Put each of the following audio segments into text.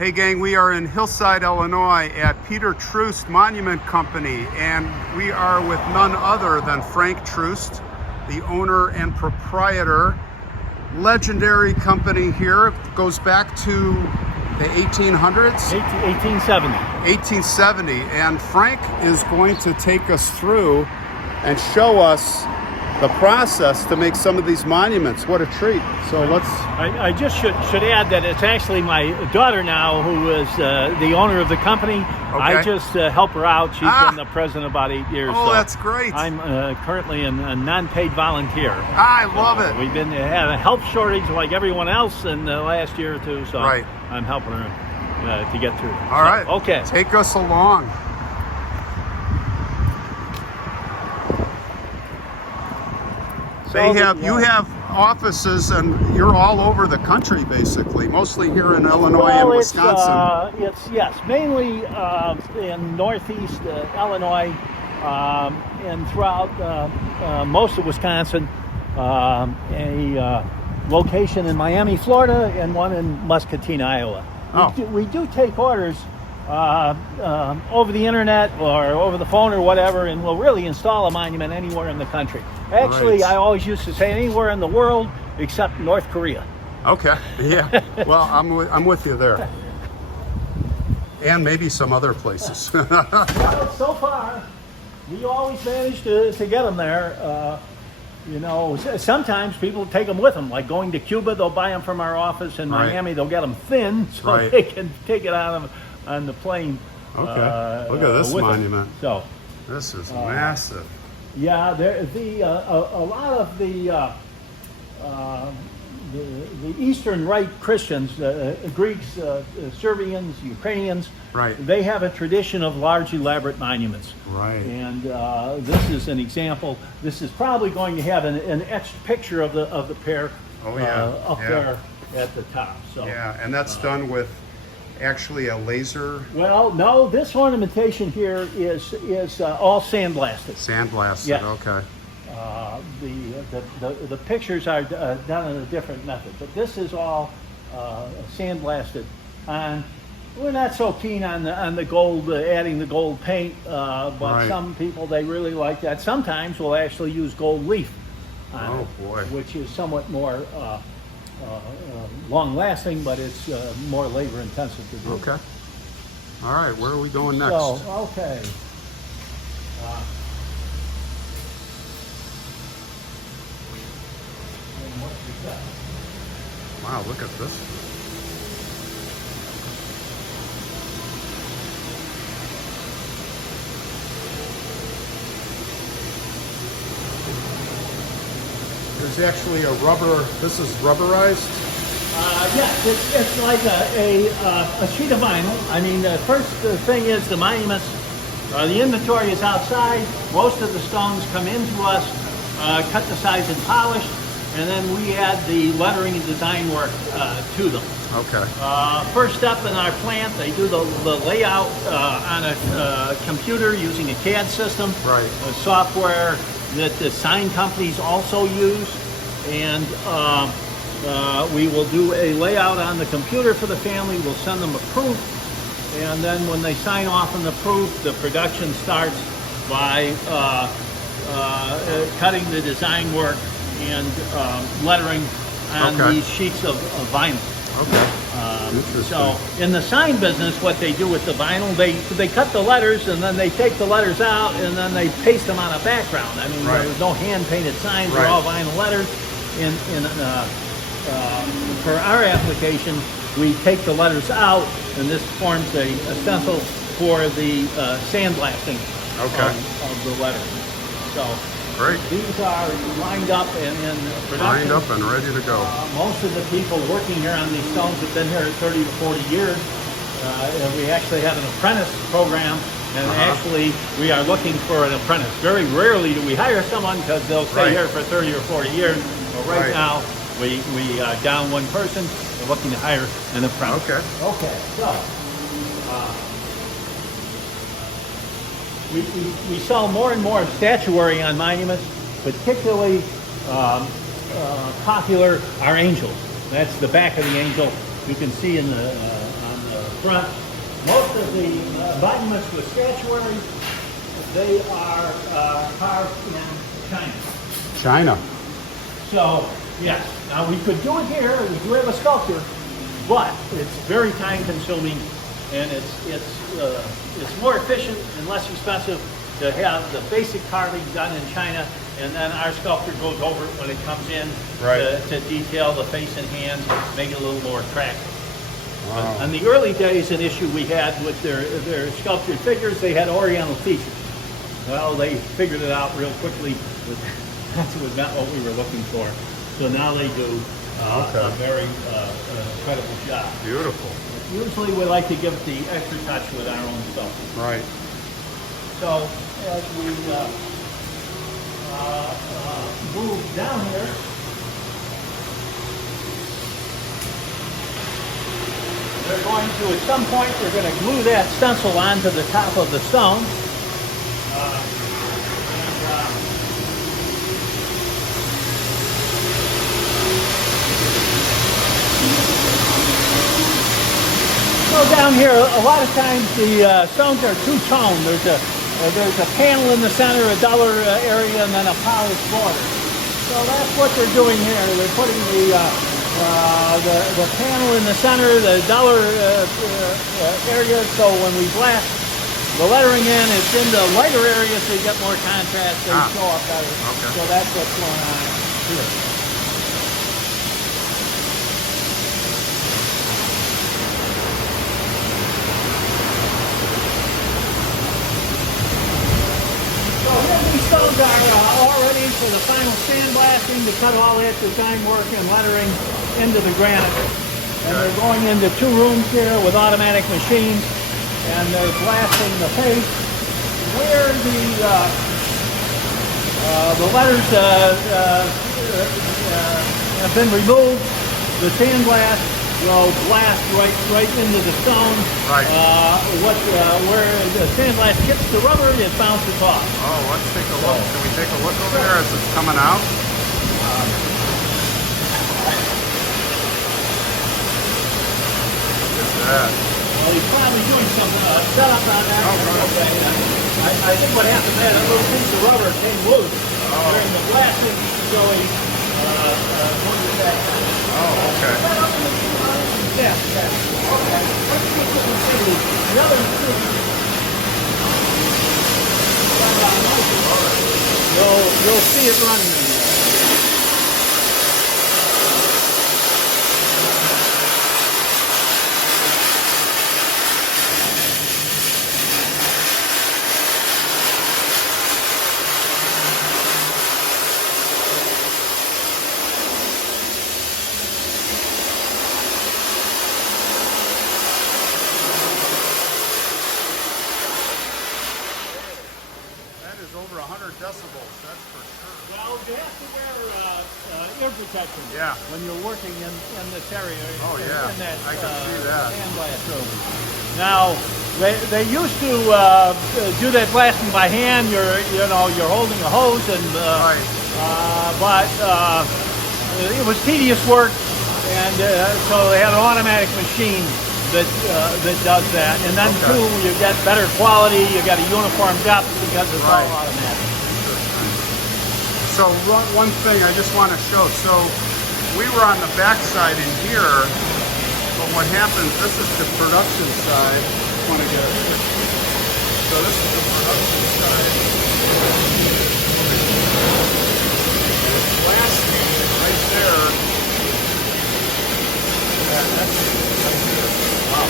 Hey gang, we are in Hillside, Illinois at Peter Troost Monument Company, and we are with none other than Frank Troost, the owner and proprietor. Legendary company here. It goes back to the 1800s? 1870. 1870, and Frank is going to take us through and show us the process to make some of these monuments. What a treat. So let's... I just should add that it's actually my daughter now who is the owner of the company. Okay. I just help her out. She's been the president about 8 years. Oh, so that's great. I'm currently a non-paid volunteer. I love it. We've had a help shortage like everyone else in the last year or two, so right. I'm helping her to get through. All right. Okay. Take us along. You have offices, and you're all over the country, basically, mostly here in Illinois and Wisconsin. Yes, mainly in northeast Illinois and throughout most of Wisconsin. A location in Miami, Florida, and one in Muscatine, Iowa. Oh. We do take orders over the internet or over the phone or whatever, and we'll really install a monument anywhere in the country. Actually, right. I always used to say anywhere in the world except North Korea. Okay, yeah. Well, I'm with you there. And maybe some other places. Well, so far, we always manage to get them there. Sometimes people take them with them, like going to Cuba, they'll buy them from our office in Miami. Right. They'll get them thin so they can take it out on the plane. Okay. Look at this monument. So this is massive. Yeah, a lot of the Eastern Rite Christians, Greeks, Serbians, Ukrainians, right. They have a tradition of large, elaborate monuments. Right. And this is an example. This is probably going to have an etched picture of the pair up there at the top. So yeah, and that's done with actually a laser. Well, no, this ornamentation here is all sandblasted. Sandblasted. Yes. Okay. The pictures are done in a different method, but this is all sandblasted. And we're not so keen on the gold, adding the gold paint, but right. Some people, they really like that. Sometimes we'll actually use gold leaf on boy. Which is somewhat more long-lasting, but it's more labor-intensive to do. Okay. All right, where are we going next? So, okay. Wow, look at this. There's actually a rubber, this is rubberized? Yes, it's like a sheet of vinyl. I mean, the first thing is the monuments, the inventory is outside. Most of the stones come into us, cut to size and polished, and then we add the lettering and design work to them. Okay. First step in our plant, they do the layout on a computer using a CAD system. Right. A software that the sign companies also use, and we will do a layout on the computer for the family. We'll send them a proof, and then when they sign off on the proof, the production starts by cutting the design work and lettering on these sheets of vinyl. Okay. So in the sign business, what they do with the vinyl, they cut the letters and then they take the letters out and then they paste them on a background. I mean, right. There's no hand-painted signs; right. They're all vinyl letters. For our application, we take the letters out, and this forms a stencil for the sandblasting of the letters. So. Great. These are lined up and in production. Lined up and ready to go. Most of the people working here on these stones have been here 30 to 40 years. And we actually have an apprentice program, and actually we are looking for an apprentice. Very rarely do we hire someone because they'll stay here for 30 or 40 years. But right now, we are down one person. We're looking to hire an apprentice. Okay, so we sell more and more statuary on monuments, particularly popular are angels. That's the back of the angel. You can see in the on the front. Most of the monuments with statuary, they are carved in China. China. So, yes. Now we could do it here. We do have a sculpture, but it's very time consuming, and it's more efficient and less expensive to have the basic carving done in China, and then our sculptor goes over it when it comes in to detail the face and hands, make it a little more attractive. Wow. On the early days, an issue we had with their sculptured figures, they had Oriental features. Well, they figured it out real quickly. That was not what we were looking for. So now they do a very incredible job. Beautiful. Usually we like to give it the extra touch with our own sculpture. Right. So as we move down here, they're going to, at some point, they're going to glue that stencil onto the top of the stone. So down here, a lot of times the stones are two-toned. There's a panel in the center, a duller area, and then a polished border. So that's what they're doing here. They're putting the panel in the center, the duller area, so when we blast the lettering in, it's in the lighter areas, so you get more contrast, they show up better. Okay. So that's what's going on here. These stones are all ready for the final sandblasting to cut all that design work and lettering into the granite. And they're going into 2 rooms here with automatic machines, and they're blasting the face where the letters have been removed. The sandblast will blast right into the stone. Right. Where the sandblast hits the rubber, it bounces off. Oh, let's take a look. Can we take a look over there as it's coming out? Look at that. Well, he's probably doing some setup on that. I think what happened there, that little piece of rubber came loose during the blasting, so he moved it back. Oh, okay. Yeah. Okay. The other you'll see it running. Over 100 decibels, that's for sure. Well, you have to wear ear protection when you're working in this area. Oh, yeah. In that, I can see that. sandblast room. Now, they used to do that blasting by hand. You're holding a hose, and but it was tedious work, and so they had an automatic machine that does that, and then too you get better quality, you got a uniform depth because it's all automatic. So one thing I just want to show, so we were on the back side in here, but what happens, this is the production side. I want to get it. So this is the production side. Blasting right there. Yeah, that's right here. Wow.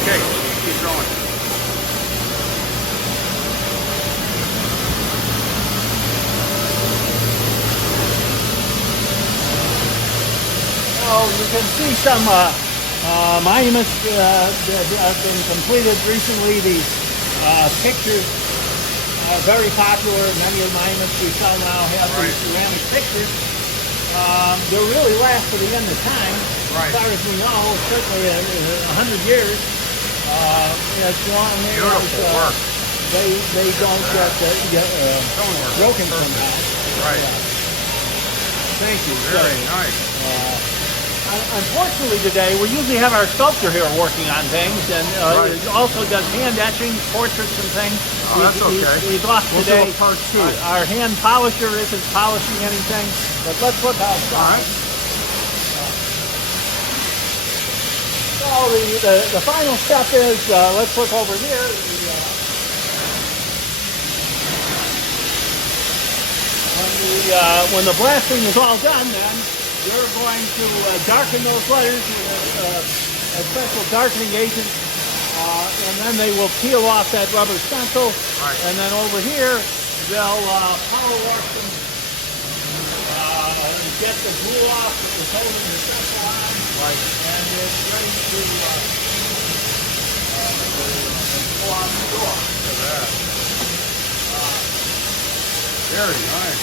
Okay, keep going. Oh, you can see some monuments that have been completed recently. These pictures are very popular. Many of the monuments we sell now have these ceramic pictures. They'll really last to the end of time. As far as we know, certainly 100 years. As long as they don't get broken from that. Right. Thank you. Very nice. Unfortunately today, we usually have our sculptor here working on things, and Right. he also does hand etching, portraits and things. Oh, that's okay. He's off We'll today. do a part two. Our hand polisher isn't polishing anything, but let's look outside. All right. So the final step is, let's look over here. When the blasting is all done, then you're going to darken those letters with a special darkening agent, and then they will peel off that rubber stencil. Right. And then over here, they'll power wash them, get the glue off that was holding the stencil on, Right. and it's ready to pull out the door. Look at that. Very nice.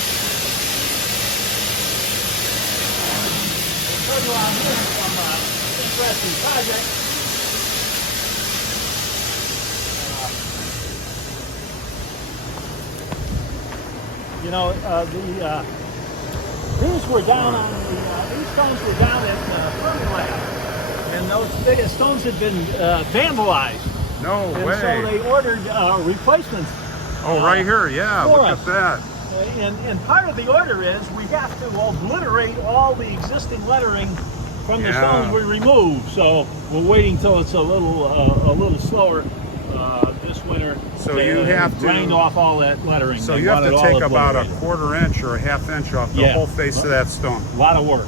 Show you out here some interesting projects. You know, these were down on these stones were down at Fermi Lab, and those biggest stones had been vandalized. No And way. so they ordered replacements. Oh, right here. Yeah, for look us. at that. And part of the order is we have to obliterate all the existing lettering from the Yeah. stones we remove. So we're waiting till it's a little slower this winter. So you have to grind off all that lettering. So They you have want to it all take about a obliterated. 1/4 inch or a 1/2 inch off the Yeah. whole face of that stone. A lot of work.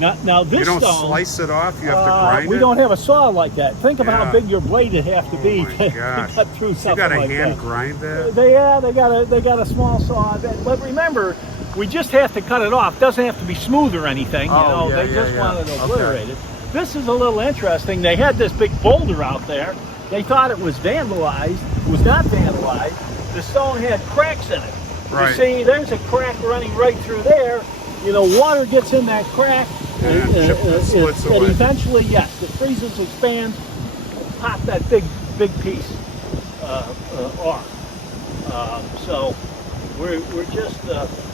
Now this You don't stone, slice it off, you have to grind it? we don't have a saw like that. Think of how Yeah. big your blade would have to be Oh my to gosh. cut through You something got to like hand that. grind that? They got a small saw, but remember, we just have to cut it off. Doesn't have to be smooth or anything. Oh, yeah, they yeah, just yeah. wanted to Okay. obliterate it. This is a little interesting. They had this big boulder out there. They thought it was vandalized. It was not vandalized. The stone had cracks in it. Right. You see, there's a crack running right through there. You know, water gets in that crack. And it splits and away. eventually, yes, it freezes, expands, pop that big piece off. So we're just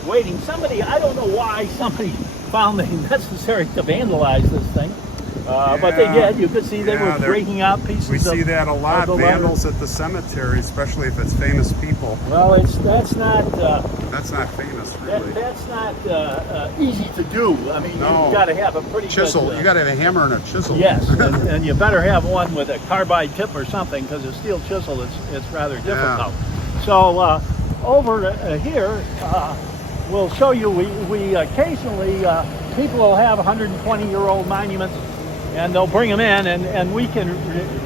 waiting. Somebody, I don't know why somebody found it necessary to vandalize this thing, but they Yeah. did. You could see they Yeah, were they're- breaking out pieces. We see that a lot, of the letter. vandals at the cemetery, especially if it's famous people. Well, that's not. That's not famous, really. That's not easy to do. I mean, No. you've got to have a pretty Chisel. good, You got to have a hammer and a chisel. yes, and you better have one with a carbide tip or something, because a steel chisel it's rather difficult. So over here, we'll show you. We occasionally people will have 120-year-old monuments, and they'll bring them in, and we can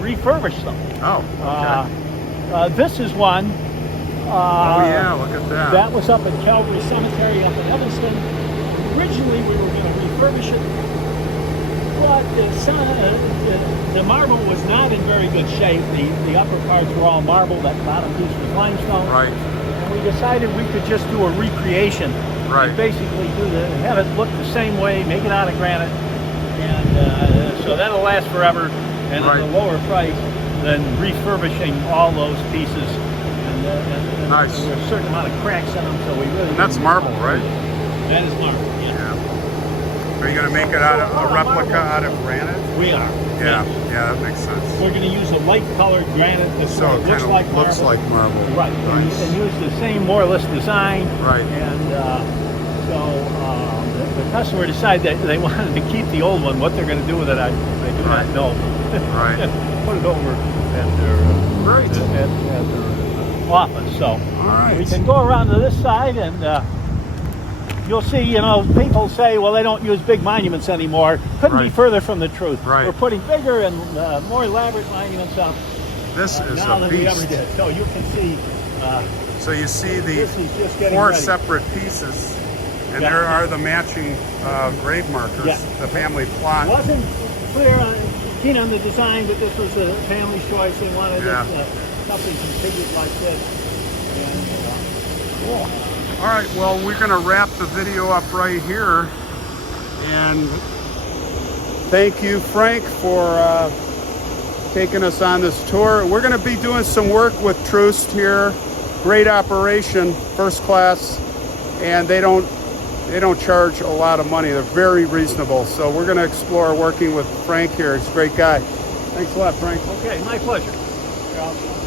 refurbish them. Oh, okay. This is one. Oh, yeah, look at that. That was up at Calvary Cemetery up in Evanston. Originally, we were going to refurbish it, but the marble was not in very good shape. The upper parts were all marble. That bottom piece was limestone. Right. And we decided we could just do a recreation. Right. Basically, have it look the same way, make it out of granite, and so that'll last forever, and Right. at a lower price than refurbishing all those pieces. And Nice. there were a certain amount of cracks in them, so we really. And that's marble, right? That is marble. Yeah. Yeah. Are you going to make it out of a replica out of granite? We are. Yeah, Yes. yeah, that makes sense. We're going to use a light-colored granite that So it looks kind like of marble. looks like marble. Right. Nice. And use the same more or less design. Right. And so the customer decided that they wanted to keep the old one. What they're going to do with it, I do Right. not know. Right. Put it over at their Great. at their office. So All right. we can go around to this side, and you'll see. You know, people say, well, they don't use big monuments anymore. Couldn't be Right. further from the truth. Right. We're putting bigger and more elaborate monuments up This is now a than we ever beast. did. So you can see. So you see the This is just getting 4 ready. separate pieces, and Yeah. there are the matching grave markers, Yeah. the family plot. Wasn't keen on the design, but this was a family choice. They wanted Yeah. something configured like this. And, Cool. All right, well, we're going to wrap the video up right here. And thank you, Frank, for taking us on this tour. We're going to be doing some work with Troost here. Great operation, first class. And they don't They don't charge a lot of money. They're very reasonable. So we're going to explore working with Frank here. He's a great guy. Thanks a lot, Frank. Okay, my pleasure. Yeah.